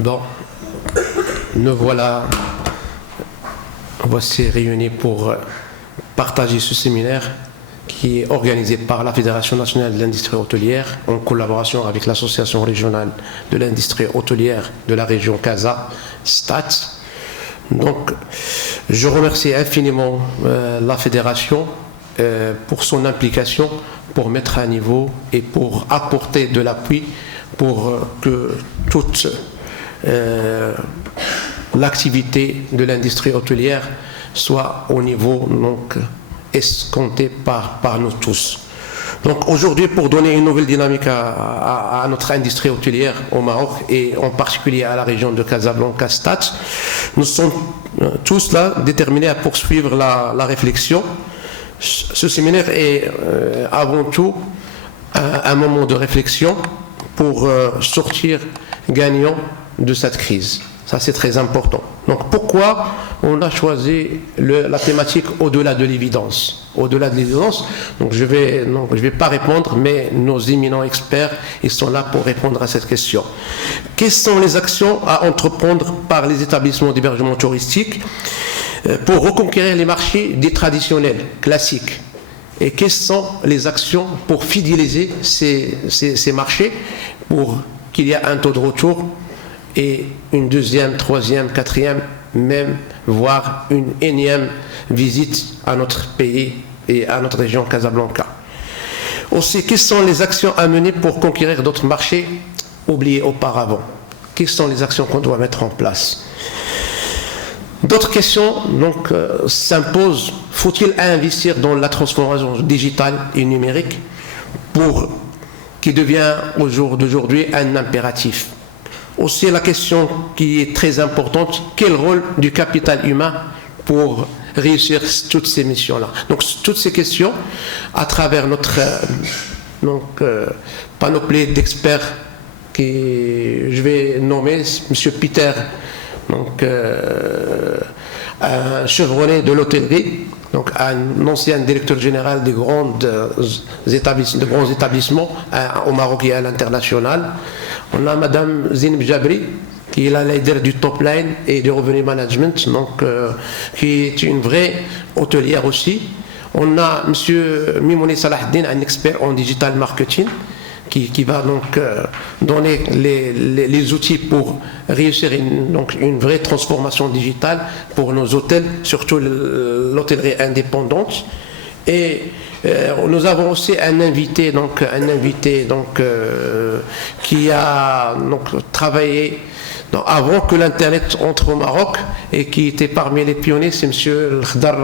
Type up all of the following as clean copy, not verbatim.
Bon, nous voici réunis pour partager ce séminaire qui est organisé par la Fédération nationale de l'industrie hôtelière en collaboration avec l'Association régionale de l'industrie hôtelière de la région Casa, STAT. Donc, je remercie infiniment la Fédération pour son implication, pour mettre à niveau et pour apporter de l'appui pour que toute l'activité de l'industrie hôtelière soit au niveau donc, escompté par nous tous. Donc aujourd'hui, pour donner une nouvelle dynamique à notre industrie hôtelière au Maroc et en particulier à la région de Casablanca, Stade, nous sommes tous là déterminés à poursuivre la réflexion. Ce séminaire est avant tout un moment de réflexion pour sortir gagnant de cette crise. Ça, c'est très important. Donc, pourquoi on a choisi la thématique au-delà de l'évidence? Au-delà de l'évidence, donc je vais pas répondre, mais nos éminents experts, ils sont là pour répondre à cette question. Quelles sont les actions à entreprendre par les établissements d'hébergement touristique pour reconquérir les marchés dits traditionnels, classiques? Et quelles sont les actions pour fidéliser ces marchés, pour qu'il y ait un taux de retour et une deuxième, troisième, quatrième, même, voire une énième visite à notre pays et à notre région Casablanca. Aussi, quelles sont les actions à mener pour conquérir d'autres marchés oubliés auparavant? Quelles sont les actions qu'on doit mettre en place? D'autres questions donc s'imposent. Faut-il investir dans la transformation digitale et numérique qui devient au jour d'aujourd'hui un impératif? Aussi la question qui est très importante, quel rôle du capital humain pour réussir toutes ces missions-là? Donc toutes ces questions, à travers notre panoplie d'experts que je vais nommer, M. Peter, donc un chevronné de l'hôtellerie, donc un ancien directeur général des grands établissements au Maroc et à l'international. On a Madame Zineb Jabri, qui est la leader du top line et du revenu management, donc, qui est une vraie hôtelière aussi. On a M. Mimouni Salahdine, un expert en digital marketing, qui va donc donner les outils pour réussir une vraie transformation digitale pour nos hôtels, surtout l'hôtellerie indépendante. Et nous avons aussi un invité qui a travaillé avant que l'Internet entre au Maroc et qui était parmi les pionniers, c'est M. Khdar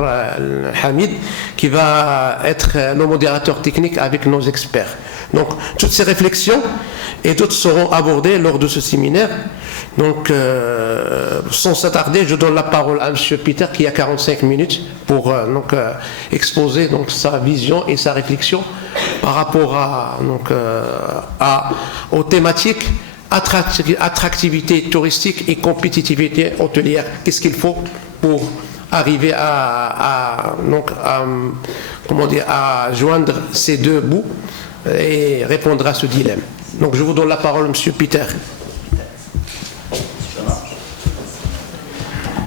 Hamid, qui va être le modérateur technique avec nos experts. Donc, toutes ces réflexions et d'autres seront abordées lors de ce séminaire. Donc, sans s'attarder, je donne la parole à M. Peter qui a 45 minutes pour exposer sa vision et sa réflexion par rapport aux thématiques attractivité touristique et compétitivité hôtelière. Qu'est-ce qu'il faut pour arriver à joindre ces deux bouts et répondre à ce dilemme. Donc je vous donne la parole, M. Peter.